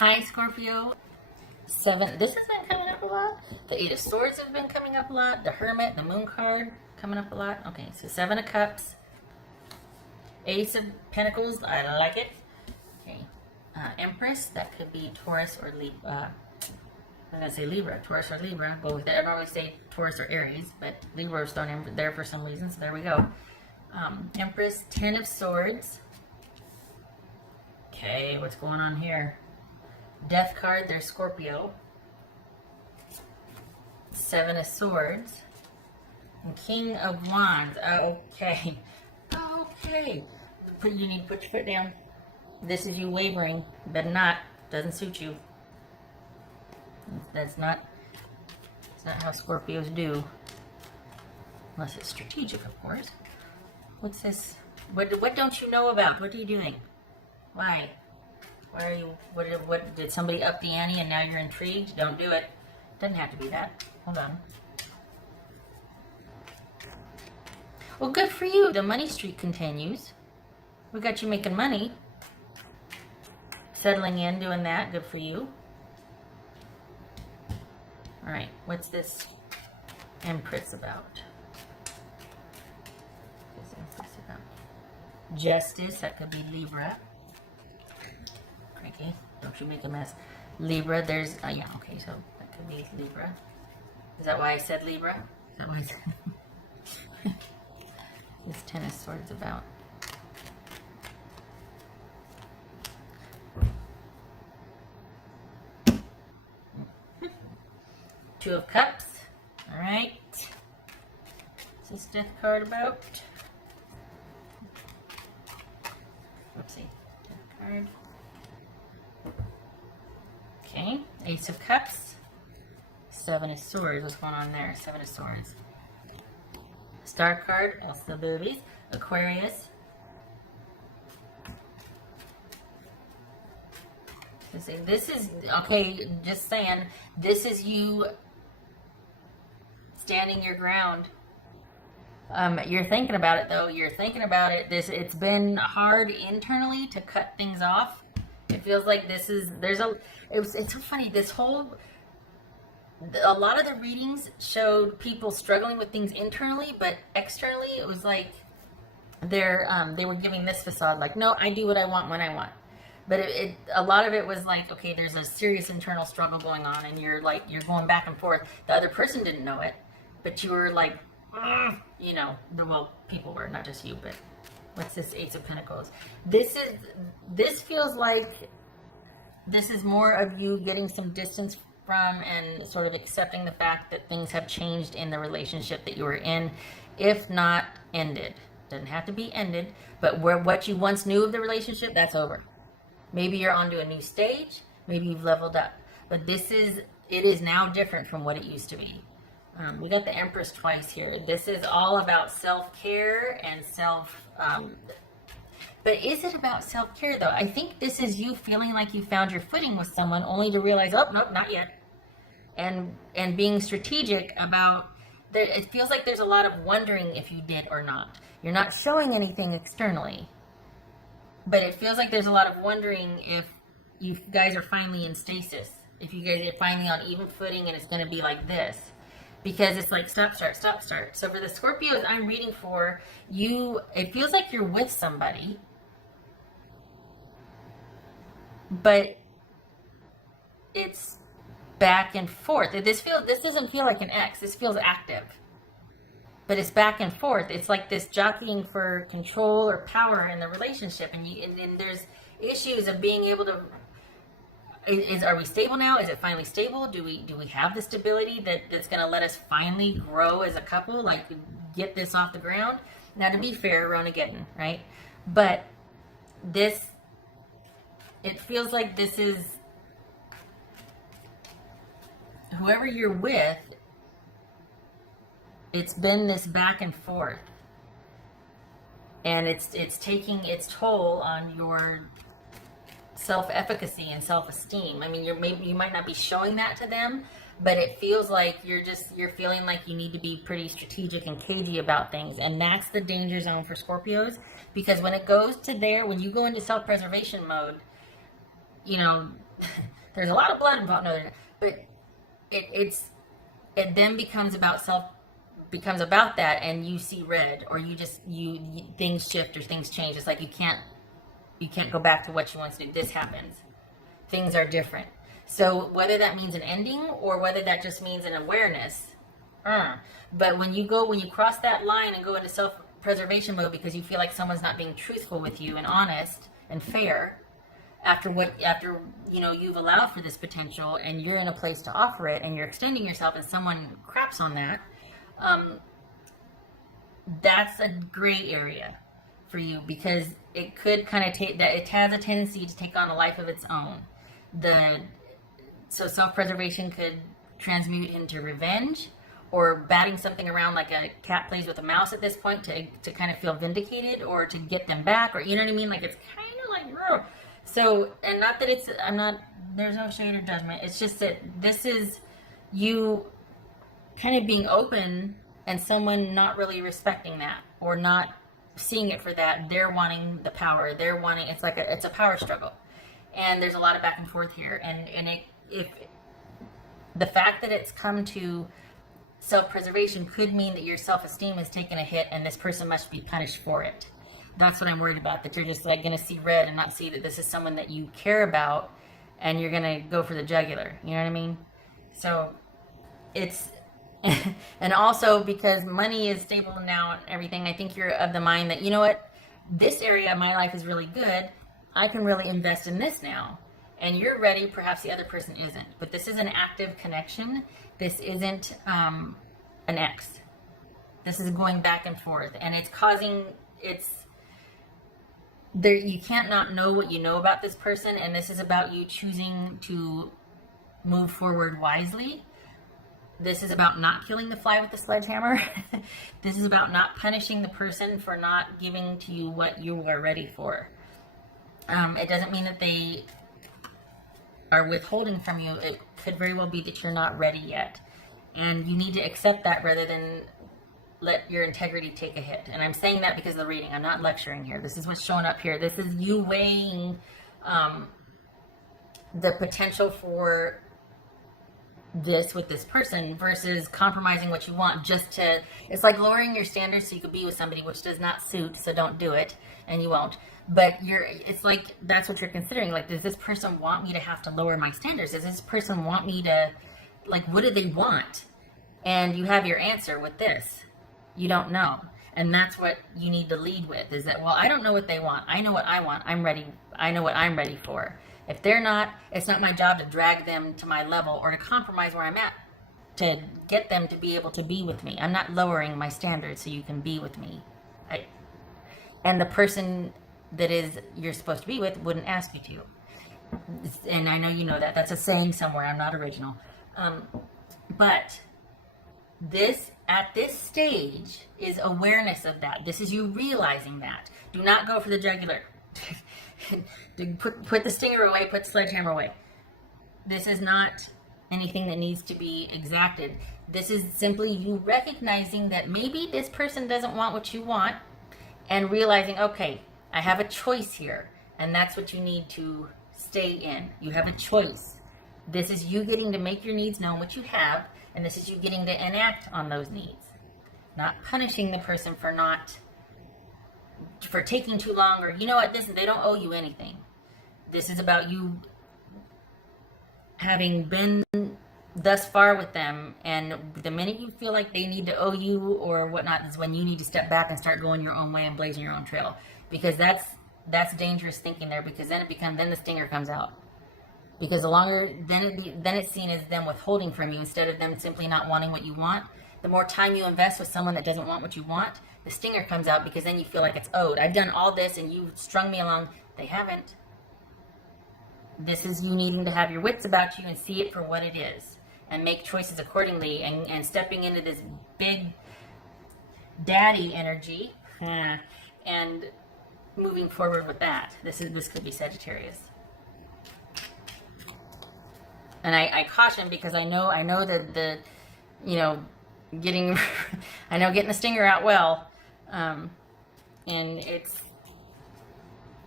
Hi, Scorpio. Seven. This has been coming up a lot. The Eight of Swords has been coming up a lot. The Hermit, the Moon card, coming up a lot. Okay, so Seven of Cups. Ace of Pentacles. I like it. Okay. Empress. That could be Taurus or Libra. I'm going to say Libra. Taurus or Libra. Go with it. I normally say Taurus or Aries, but Libra was thrown in there for some reason, so there we go. Empress. Ten of Swords. Okay, what's going on here? Death card, there's Scorpio. Seven of Swords. And King of Wands. Okay. Okay. You need to put your foot down. This is you wavering. Better not. Doesn't suit you. That's not how Scorpios do. Unless it's strategic, of course. What's this? What don't you know about? What are you doing? Why? Why are you, what, did somebody up the ante and now you're intrigued? Don't do it. Doesn't have to be that. Hold on. Well, good for you. The money streak continues. We got you making money. Settling in, doing that. Good for you. All right. What's this Empress about? What's Empress about? Justice. That could be Libra. Okay, don't you make a mess. Libra, there's, yeah, okay, so that could be Libra. Is that why I said Libra? Is that why I said this Ten of Swords about? Two of Cups. All right. What's this Death card about? Oopsie. Death card. Okay, Ace of Cups, Seven of Swords. What's going on there? Seven of Swords. Star card, also boobies. Aquarius. This is, okay, just saying, this is you standing your ground. You're thinking about it, though. You're thinking about it. It's been hard internally to cut things off. It feels like it's so funny. A lot of the readings showed people struggling with things internally, but externally it was like they were giving this facade, like, no, I do what I want when I want. But a lot of it was like, okay, there's a serious internal struggle going on, and you're going back and forth. The other person didn't know it, but you were like, you know, well, people were, not just you, but. What's this Ace of Pentacles? This feels like this is more of you getting some distance from and sort of accepting the fact that things have changed in the relationship that you were in, if not ended. Doesn't have to be ended, but what you once knew of the relationship, that's over. Maybe you're onto a new stage, maybe you've leveled up, but it is now different from what it used to be. We got the Empress twice here. This is all about self-care and but is it about self-care, though? I think this is you feeling like you found your footing with someone, only to realize, oh, nope, not yet. And being strategic about, it feels like there's a lot of wondering if you did or not. You're not showing anything externally, but it feels like there's a lot of wondering if you guys are finally in stasis, if you guys are finally on even footing and it's going to be like this. Because it's like stop, start, stop, start. So for the Scorpios I'm reading for, it feels like you're with somebody, but it's back and forth. This doesn't feel like an X. This feels active, but it's back and forth. It's like this jockeying for control or power in the relationship, and then there's issues of being able to. Are we stable now? Is it finally stable? Do we have the stability that's going to let us finally grow as a couple, like get this off the ground? Now, to be fair, Ronageddon, right? But it feels like this is whoever you're with. It's been this back and forth, and it's taking its toll on your self-efficacy and self-esteem. I mean, you might not be showing that to them, but it feels like you're feeling like you need to be pretty strategic and cagey about things, and that's the danger zone for Scorpios, because when it goes to when you go into self-preservation mode, you know, there's a lot of blood involved. No, but it then becomes about that, and you see red, or you things shift or things change. It's like you can't go back to what you once did. This happens. Things are different. So whether that means an ending or whether that just means an awareness, but when you cross that line and go into self-preservation mode because you feel like someone's not being truthful with you and honest and fair, after you've allowed for this potential and you're in a place to offer it and you're extending yourself and someone craps on that, that's a gray area for you, because it could kind of it has a tendency to take on a life of its own. So self-preservation could transmute into revenge, or batting something around like a cat plays with a mouse at this point to kind of feel vindicated or to get them back, or you know what I mean? Like it's kind of like, ugh. So, and not that there's no shade or judgment. It's just that this is you kind of being open and someone not really respecting that or not seeing it for that. They're wanting the power. It's a power struggle. And there's a lot of back and forth here. And if the fact that it's come to self-preservation could mean that your self-esteem has taken a hit and this person must be punished for it. That's what I'm worried about, that you're just like going to see red and not see that this is someone that you care about, and you're going to go for the jugular. You know what I mean? So it's, and also because money is stable now and everything, I think you're of the mind that, you know what, this area of my life is really good. I can really invest in this now. And you're ready, perhaps the other person isn't. But this is an active connection. This isn't an X. This is going back and forth. And you can't not know what you know about this person, and this is about you choosing to move forward wisely. This is about not killing the fly with the sledgehammer. This is about not punishing the person for not giving to you what you are ready for. It doesn't mean that they are withholding from you. It could very well be that you're not ready yet, and you need to accept that rather than let your integrity take a hit. And I'm saying that because of the reading. I'm not lecturing here. This is what's showing up here. This is you weighing the potential for this with this person versus compromising what you want it's like lowering your standards so you could be with somebody, which does not suit, so don't do it, and you won't. But it's like, that's what you're considering. Like, does this person want me to have to lower my standards? Does this person want me to, like, what do they want? And you have your answer with this. You don't know. And that's what you need to lead with, is that, well, I don't know what they want. I know what I want. I'm ready. I know what I'm ready for. If they're not, it's not my job to drag them to my level or to compromise where I'm at to get them to be able to be with me. I'm not lowering my standards so you can be with me. And the person that you're supposed to be with wouldn't ask you to. And I know you know that. That's a saying somewhere. I'm not original. But at this stage is awareness of that. This is you realizing that. Do not go for the jugular. Put the stinger away, put the sledgehammer away. This is not anything that needs to be exacted. This is simply you recognizing that maybe this person doesn't want what you want, and realizing, okay, I have a choice here, and that's what you need to stay in. You have a choice. This is you getting to make your needs known, what you have, and this is you getting to enact on those needs. Not punishing the person for taking too long, or you know what, they don't owe you anything. This is about you having been thus far with them, and the minute you feel like they need to owe you or whatnot is when you need to step back and start going your own way and blazing your own trail, because that's dangerous thinking there, because then the stinger comes out. Because the longer, then it's seen as them withholding from you instead of them simply not wanting what you want. The more time you invest with someone that doesn't want what you want, the stinger comes out, because then you feel like it's owed. I've done all this and you've strung me along. They haven't. This is you needing to have your wits about you and see it for what it is and make choices accordingly, and stepping into this big daddy energy and moving forward with that. This could be Sagittarius. And I caution, because I know that getting the stinger out well, and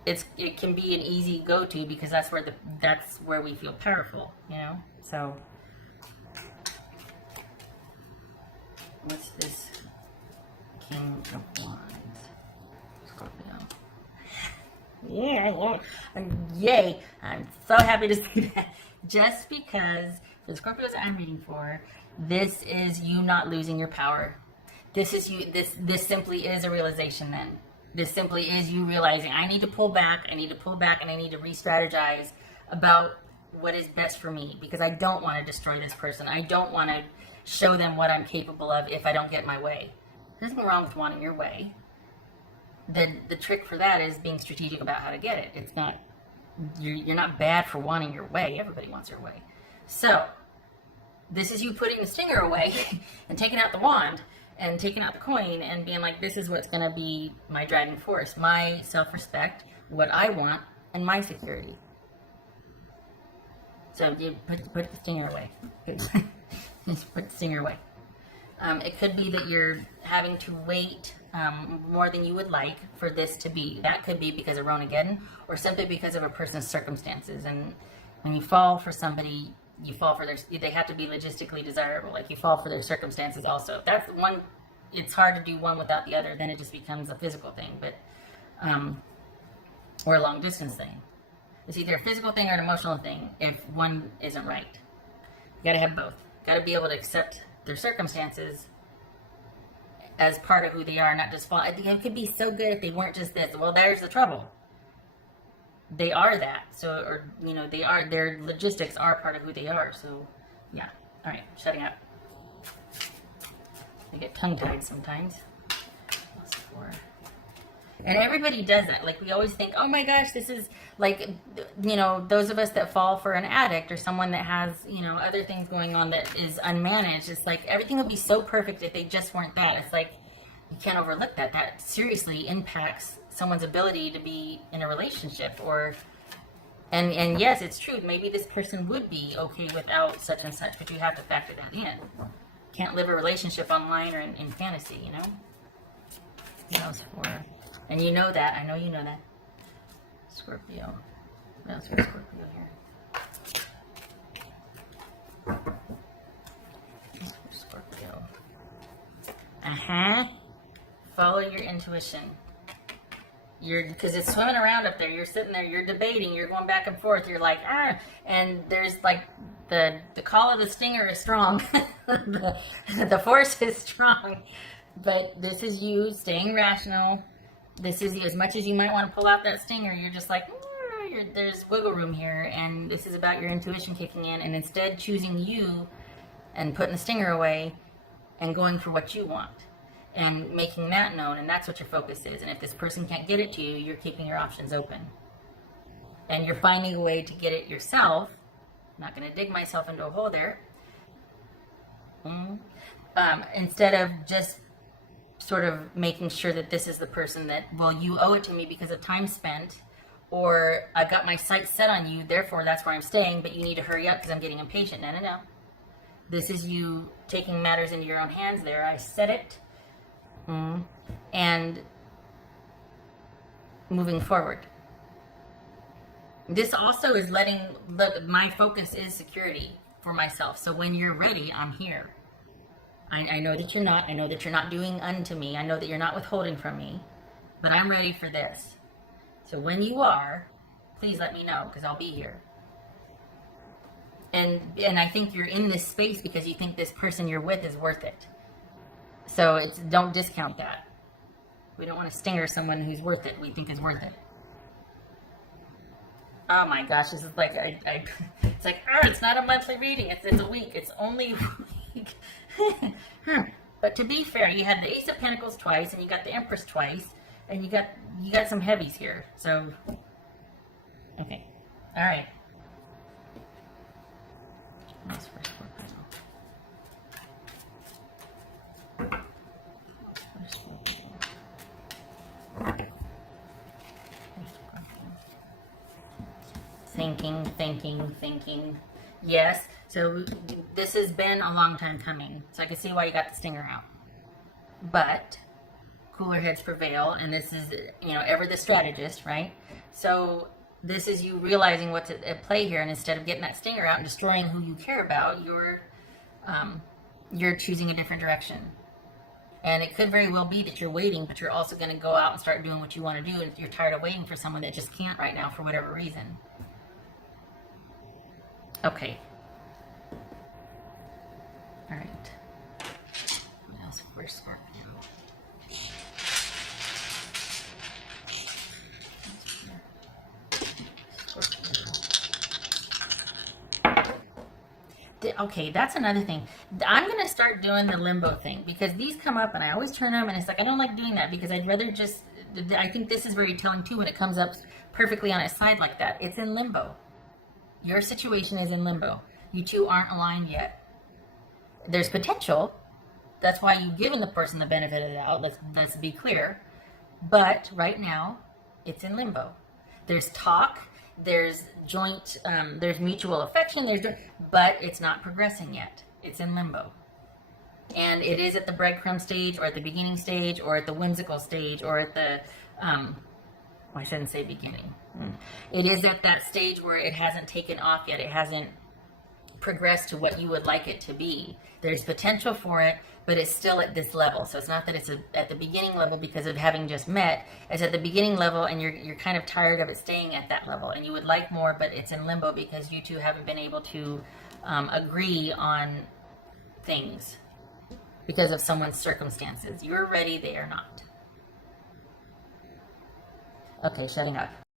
it can be an easy go-to because that's where we feel powerful, you know. So what's this? King of Wands, Scorpio. Yeah. Yay! I'm so happy to see that. Just because for the Scorpios that I'm reading for, this is you not losing your power. This is you. This simply is a realization. Then this simply is you realizing I need to pull back. I need to pull back, and I need to re-strategize about what is best for me because I don't want to destroy this person. I don't want to show them what I'm capable of if I don't get my way. There's nothing wrong with wanting your way. The trick for that is being strategic about how to get it. It's not you're not bad for wanting your way. Everybody wants their way. So this is you putting the stinger away and taking out the wand and taking out the coin and being like, this is what's going to be my driving force, my self-respect, what I want, and my security. So you put the stinger away. Just put the stinger away. It could be that you're having to wait more than you would like for this to be. That could be because of Ronageddon or simply because of a person's circumstances. And when you fall for somebody, you fall for they have to be logistically desirable. Like you fall for their circumstances also. That's one, it's hard to do one without the other. Then it just becomes a physical thing, or a long distance thing. It's either a physical thing or an emotional thing if one isn't right. You gotta have both. Gotta be able to accept their circumstances as part of who they are, not just fall. It could be so good if they weren't just this. Well, there's the trouble. They are that. So, or, you know, their logistics are part of who they are. So, yeah. All right, shutting up. I get tongue-tied sometimes. And everybody does that. Like, we always think, oh my gosh, this is like, you know, those of us that fall for an addict or someone that has, you know, other things going on that is unmanaged. It's like everything would be so perfect if they just weren't that. It's like, you can't overlook that. That seriously impacts someone's ability to be in a relationship and yes, it's true. Maybe this person would be okay without such and such, but you have to factor that in. Can't live a relationship online or in fantasy, you know? That was for... And you know that. I know you know that. Scorpio. That's for Scorpio here. Scorpio. Follow your intuition. Because it's swimming around up there. You're sitting there. You're debating. You're going back and forth. You're like, and there's like the call of the stinger is strong. the force is strong. But this is you staying rational. This is as much as you might want to pull out that stinger. You're just like, there's wiggle room here, and this is about your intuition kicking in, and instead choosing you and putting the stinger away and going for what you want and making that known, and that's what your focus is. And if this person can't get it to you, you're keeping your options open. And you're finding a way to get it yourself. I'm not going to dig myself into a hole there. Instead of just sort of making sure that this is the person that, well, you owe it to me because of time spent, or I've got my sights set on you, therefore that's where I'm staying, but you need to hurry up because I'm getting impatient. No. This is you taking matters into your own hands there. I said it. And moving forward. This also is my focus is security for myself. So when you're ready, I'm here. I know that you're not. I know that you're not doing unto me. I know that you're not withholding from me. But I'm ready for this. So when you are, please let me know because I'll be here. And I think you're in this space because you think this person you're with is worth it. So don't discount that. We don't want to stinger someone who's worth it, we think is worth it. Oh my gosh, this is like, it's like, it's not a monthly reading, it's a week, it's only a week. But to be fair, you had the Ace of Pentacles twice, and you got the Empress twice, and you got some heavies here, so, okay, alright. That's for Scorpio. Thinking. Yes, so this has been a long time coming. So I can see why you got the stinger out. But cooler heads prevail, and this is, you know, ever the strategist, right? So this is you realizing what's at play here, and instead of getting that stinger out and destroying who you care about, you're choosing a different direction. And it could very well be that you're waiting, but you're also going to go out and start doing what you want to do, and you're tired of waiting for someone that just can't right now for whatever reason. Okay. All right. What else? Where's Scorpio? Okay, that's another thing. I'm going to start doing the limbo thing because these come up and I always turn them and it's like, I don't like doing that because I'd rather just, I think this is very telling too when it comes up perfectly on its side like that. It's in limbo. Your situation is in limbo. You two aren't aligned yet. There's potential. That's why you've given the person the benefit of the doubt. Let's be clear. But right now, it's in limbo. There's talk. There's joint, there's mutual affection, but it's not progressing yet. It's in limbo. And it is at the breadcrumb stage, or at the beginning stage, or at the whimsical stage, or at the, I shouldn't say beginning. It is at that stage where it hasn't taken off yet. It hasn't progressed to what you would like it to be. There's potential for it, but it's still at this level. So it's not that it's at the beginning level because of having just met. It's at the beginning level, and you're kind of tired of it staying at that level, and you would like more, but it's in limbo because you two haven't been able to agree on things because of someone's circumstances. You're ready, they are not. Okay, shutting up.